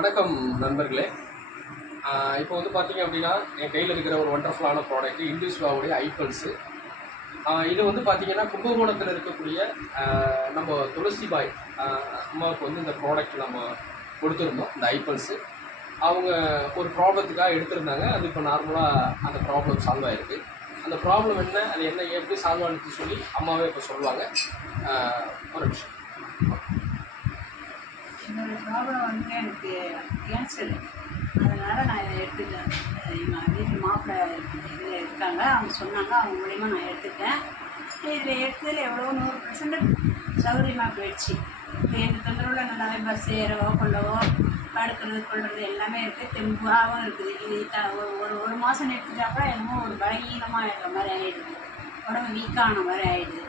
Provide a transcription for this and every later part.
வணக்கம் நண்பர்களே. இப்போ வந்து பார்த்தீங்க அப்படின்னா என் கையில் இருக்கிற ஒரு ஒண்டர்ஃபுல்லான ப்ராடக்ட் இந்துஸ்வாவுடைய ஐபல்ஸு. இது வந்து பார்த்தீங்கன்னா கும்பகோணத்தில் இருக்கக்கூடிய நம்ம துளசி பாய் அம்மாவுக்கு வந்து இந்த ப்ராடக்ட் நம்ம கொடுத்துருந்தோம். இந்த ஐபல்ஸு அவங்க ஒரு ப்ராப்ளத்துக்காக எடுத்திருந்தாங்க. அது இப்போ நார்மலாக அந்த ப்ராப்ளம் சால்வ் ஆகிருக்கு. அந்த ப்ராப்ளம் என்ன, அது என்ன, எப்படி சால்வ் ஆகிடுச்சு சொல்லி அம்மாவே இப்போ சொல்லுவாங்க. ஒரு நிமிஷம். என்னோடய ப்ராப்ளம் வந்து எனக்கு கேன்சரு. அதனால் நான் இதை எடுத்துட்டேன். எங்கள் வீட்டு மாப்பிள்ளை இதில் இருக்காங்க, அவங்க சொன்னாங்க, அவங்க மூலிமா நான் எடுத்துட்டேன். இதில் எடுத்ததில் எவ்வளோ 100% சௌகரியமாக போயிடுச்சு. இப்போ எங்கள் தொந்தரவில் நல்லாவே பஸ் ஏறவோ கொள்ளவோ படுக்கிறது கொள்வது எல்லாமே இருக்குது. தெம்பாகவும் இருக்குது. இது ஒரு மாதம் எடுத்துட்டா கூட என்னமோ ஒரு பலகீனமாக இருக்கிற மாதிரி ஆகிடுது, உடம்பு வீக்கான மாதிரி ஆகிடுது.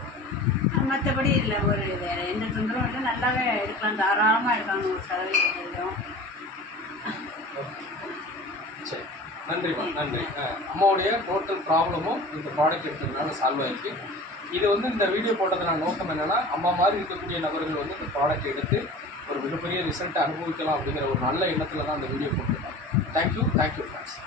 மற்றபடி இதில் ஒரு வேறு எந்த தொந்தரவும் இல்லை, நல்லாவே எடுக்கலாம், தாராளமாக எடுக்கலாம். 100% சரி, நன்றிம்மா, நன்றி. அம்மாவுடைய டோட்டல் ப்ராப்ளமும் இந்த ப்ராடக்ட் எடுத்ததுனால சால்வ் ஆகிருக்கு. இது வந்து இந்த வீடியோ போட்டதுனால நோக்கம் என்னென்னா, அம்மா மாதிரி இருக்கக்கூடிய நபர்கள் வந்து இந்த ப்ராடக்ட் எடுத்து ஒரு மிகப்பெரிய ரிசல்ட்டை அனுபவிக்கலாம் அப்படிங்கிற ஒரு நல்ல எண்ணத்தில் தான் அந்த வீடியோ போட்டிருக்காங்க. Thank you friends.